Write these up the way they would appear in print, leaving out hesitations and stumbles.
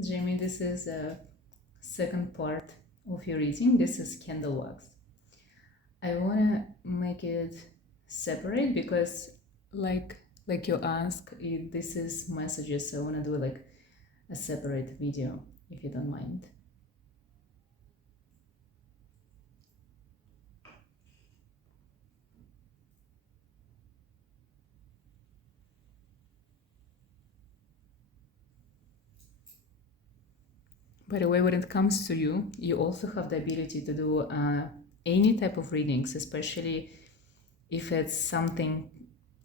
Jamie, this is a second part of your reading. This is candle wax. I wanna make it separate because, like you ask, this is messages. So I wanna do like a separate video, if you don't mind. By the way, when it comes to you, you also have the ability to do any type of readings, especially if it's something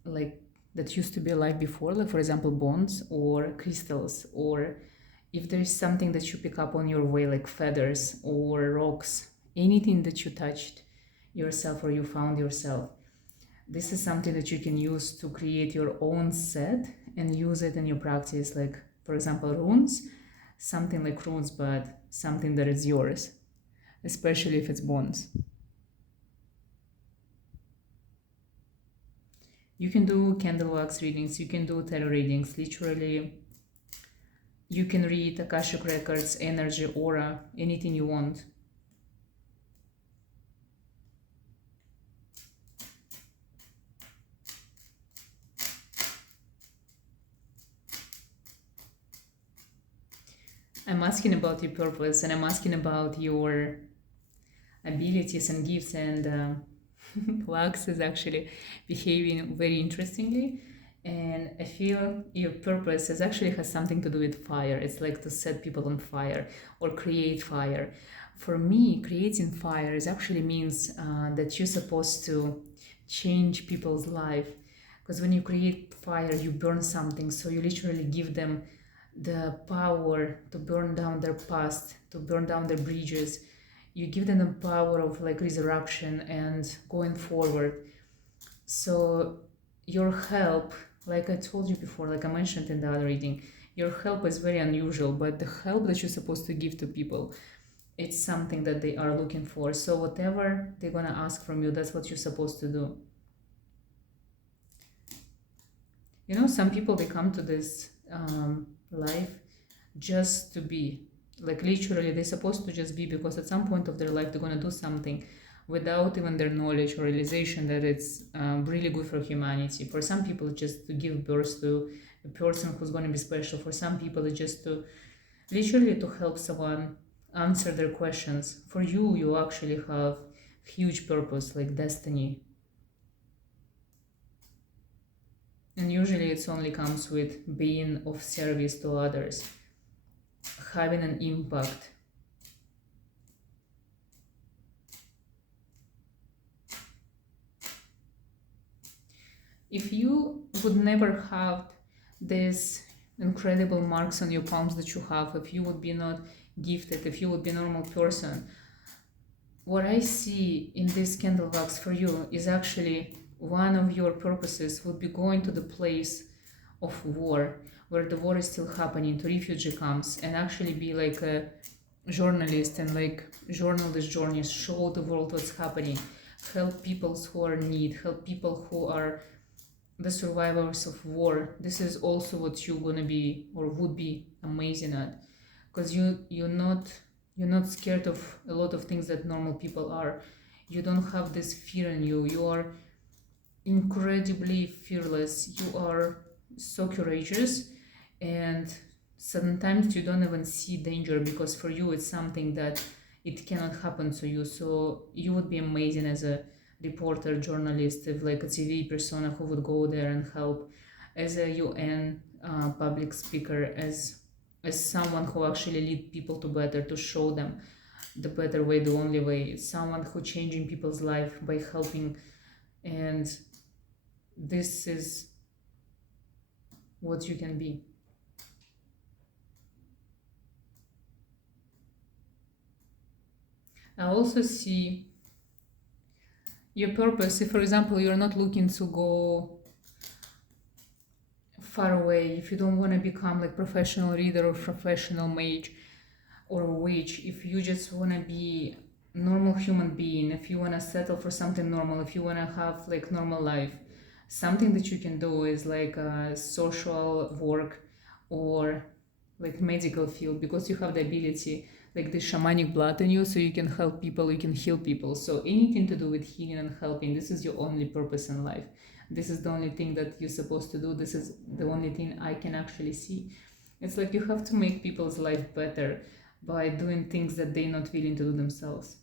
like that used to be alive before, like for example bones or crystals, or if there is something that you pick up on your way, like feathers or rocks, anything that you touched yourself or you found yourself, this is something that you can use to create your own set and use it in your practice. Like for example runes, something like runes, but something that is yours, especially if it's bones. You can do candle wax readings, you can do tarot readings, literally. You can read Akashic records, energy, aura, anything you want. I'm asking about your purpose, and I'm asking about your abilities and gifts, and Wax is actually behaving very interestingly. And I feel your purpose is actually has something to do with fire. It's like to set people on fire or create fire. For me, creating fire is actually means that you're supposed to change people's life. Because when you create fire, you burn something. So you literally give them the power to burn down their past, to burn down their bridges. You give them the power of like resurrection and going forward. So your help, like I told you before, like I mentioned in the other reading, your help is very unusual, but the help that you're supposed to give to people, it's something that they are looking for. So whatever they're gonna ask from you, that's what you're supposed to do. You know, some people, they come to this life just to be, like literally they're supposed to just be, because at some point of their life they're going to do something without even their knowledge or realization that it's really good for humanity. For some people it's just to give birth to a person who's going to be special. For some people it's just to literally to help someone answer their questions. For you, you actually have huge purpose, like destiny. And usually it's only comes with being of service to others, having an impact. If you would never have these incredible marks on your palms that you have, if you would be not gifted, if you would be a normal person, what I see in this candle wax for you is actually one of your purposes would be going to the place of war, where the war is still happening, to refugee camps, and actually be like a journalist and like journal this journey, show the world what's happening, help people who are in need, help people who are the survivors of war. This is also what you're gonna be or would be amazing at, because you're not scared of a lot of things that normal people are. You don't have this fear in you. You are incredibly fearless. You are so courageous, and sometimes you don't even see danger, because for you it's something that it cannot happen to you. So you would be amazing as a reporter, journalist, if like a TV persona who would go there and help, as a UN public speaker, as someone who actually lead people to better, to show them the better way, the only way, someone who changing people's life by helping. And this is what you can be. I also see your purpose. If for example you're not looking to go far away, if you don't want to become like professional reader or professional mage or witch, if you just want to be normal human being, if you want to settle for something normal, if you want to have like normal life, something that you can do is like social work, or like medical field, because you have the ability, like the shamanic blood in you, so you can help people, you can heal people. So anything to do with healing and helping, this is your only purpose in life. This is the only thing that you're supposed to do. This is the only thing I can actually see. It's like you have to make people's life better by doing things that they're not willing to do themselves.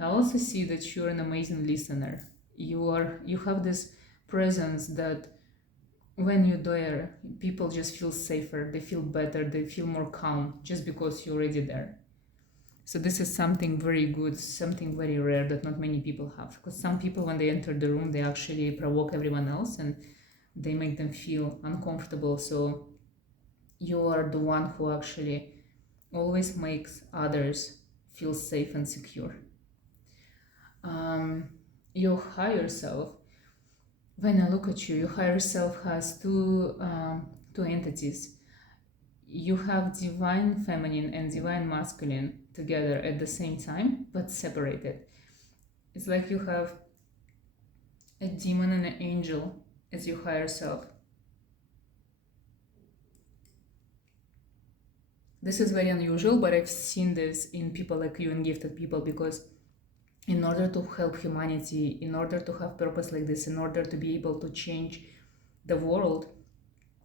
I also see that you're an amazing listener. You have this presence that when you're there, people just feel safer, they feel better, they feel more calm just because you're already there. So this is something very good, something very rare that not many people have. Because some people, when they enter the room, they actually provoke everyone else and they make them feel uncomfortable. So you are the one who actually always makes others feel safe and secure. Your higher self, when I look at you, your higher self has two entities. You have divine feminine and divine masculine together at the same time, but separated. It's like you have a demon and an angel as your higher self. This is very unusual, but I've seen this in people like you and gifted people, because in order to help humanity, in order to have purpose like this, in order to be able to change the world,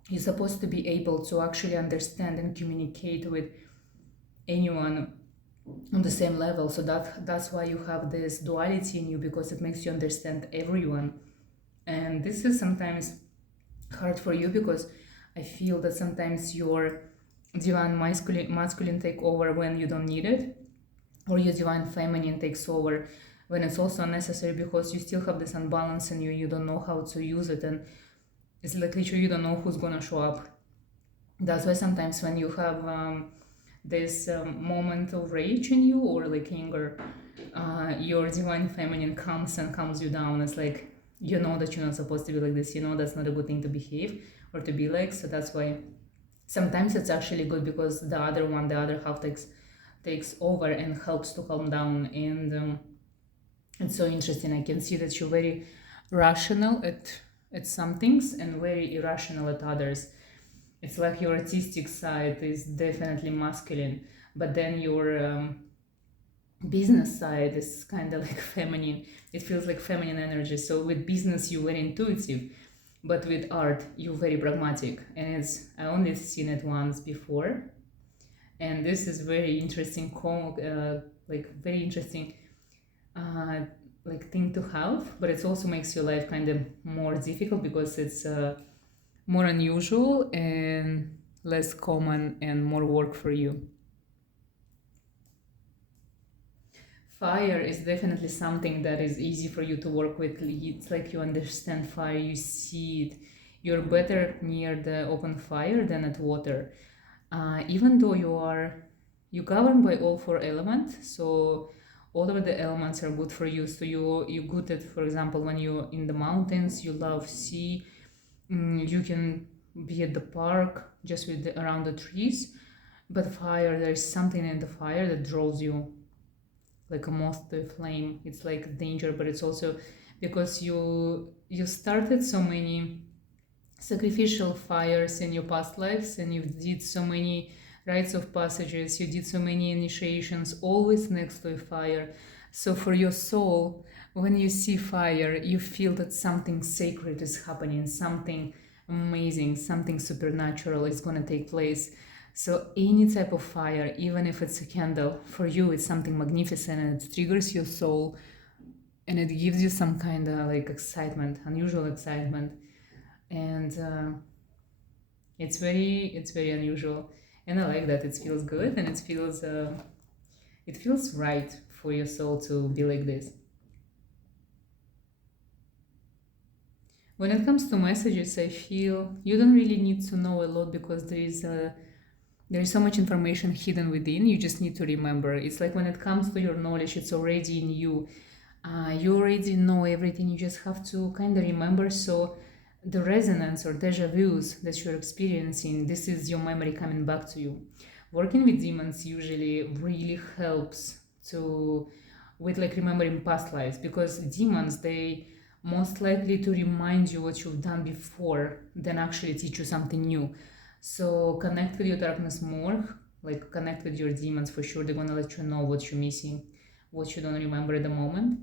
you're supposed to be able to actually understand and communicate with anyone on the same level. So that's why you have this duality in you, because it makes you understand everyone. And this is sometimes hard for you, because I feel that sometimes your divine masculine take over when you don't need it, or your divine feminine takes over when it's also unnecessary, because you still have this unbalance in you, you don't know how to use it, and it's like literally you don't know who's gonna show up. That's why sometimes when you have this moment of rage in you, or like anger, your divine feminine comes and calms you down. It's like, you know that you're not supposed to be like this, you know that's not a good thing to behave or to be like. So that's why sometimes it's actually good, because the other half takes over and helps to calm down. And it's so interesting. I can see that you're very rational at some things and very irrational at others. It's like your artistic side is definitely masculine, but then your business side is kind of like feminine. It feels like feminine energy. So with business you're very intuitive, but with art you're very pragmatic. And I only seen it once before, and this is very interesting, like very interesting like thing to have. But it also makes your life kind of more difficult, because it's more unusual and less common and more work for you. Fire is definitely something that is easy for you to work with. It's like you understand fire, you see it. You're better near the open fire than at water. Even though you govern by all four elements, so all of the elements are good for you. So you good at, for example, when you're in the mountains, you love sea. You can be at the park just around the trees. But fire, there's something in the fire that draws you like a moth to a flame. It's like danger, but it's also because you started so many sacrificial fires in your past lives, and you did so many rites of passages, you did so many initiations, always next to a fire. So for your soul, when you see fire, you feel that something sacred is happening, something amazing, something supernatural is going to take place. So any type of fire, even if it's a candle, for you it's something magnificent, and it triggers your soul, and it gives you some kind of like excitement, unusual excitement. And it's very unusual, and I like that. It feels good, and it feels right for your soul to be like this. When it comes to messages, I feel you don't really need to know a lot, because there is so much information hidden within. You just need to remember. It's like when it comes to your knowledge, it's already in you. You already know everything. You just have to kind of remember. So the resonance or deja vus that you're experiencing, this is your memory coming back to you. Working with demons usually really helps with like remembering past lives, because demons, they most likely to remind you what you've done before than actually teach you something new. So connect with your darkness more, like connect with your demons for sure. They're gonna let you know what you're missing, what you don't remember at the moment.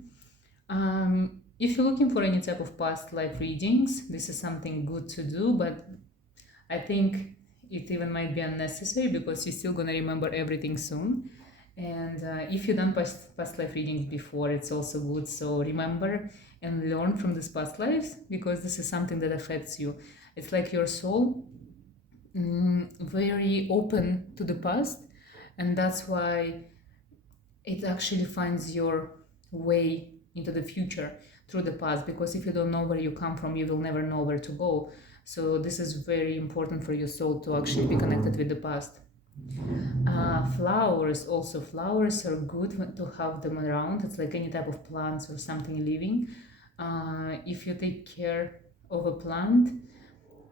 If you're looking for any type of past life readings, this is something good to do, but I think it even might be unnecessary because you're still gonna remember everything soon. And if you've done past life readings before, it's also good. So remember and learn from these past lives because this is something that affects you. It's like your soul very open to the past, and that's why it actually finds your way into the future through the past, because if you don't know where you come from, you will never know where to go. So this is very important for your soul to actually be connected with the past. Flowers, also flowers are good to have them around. It's like any type of plants or something living. If you take care of a plant,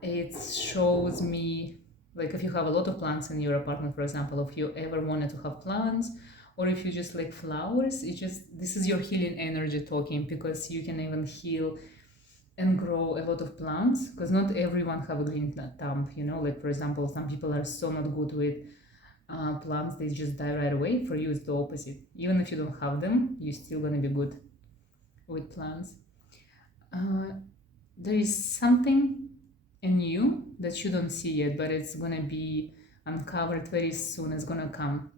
it shows me, like if you have a lot of plants in your apartment, for example, if you ever wanted to have plants, or if you just like flowers, it just, this is your healing energy talking, because you can even heal and grow a lot of plants, because not everyone have a green thumb, you know, like for example, some people are so not good with plants, they just die right away. For you it's the opposite. Even if you don't have them, you're still gonna be good with plants. There is something in you that you don't see yet, but it's gonna be uncovered very soon. It's gonna come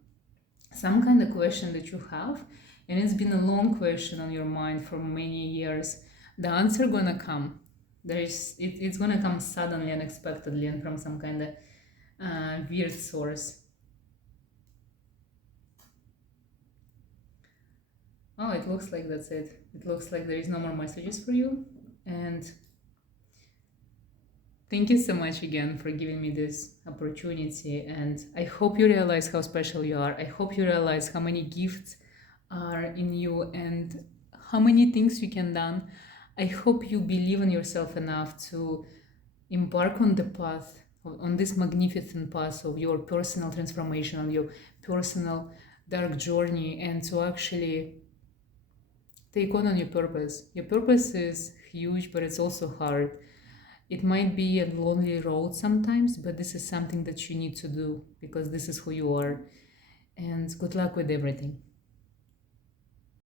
some kind of question that you have, and it's been a long question on your mind for many years. The answer gonna come. It's gonna come suddenly, unexpectedly, and from some kind of weird source. Oh, it looks like that's it. It looks like there is no more messages for you. And thank you so much again for giving me this opportunity. And I hope you realize how special you are. I hope you realize how many gifts are in you and how many things you can do. I hope you believe in yourself enough to embark on the path, on this magnificent path of your personal transformation, on your personal dark journey, and to actually take on your purpose. Your purpose is huge, but it's also hard. It might be a lonely road sometimes, but this is something that you need to do because this is who you are. And good luck with everything.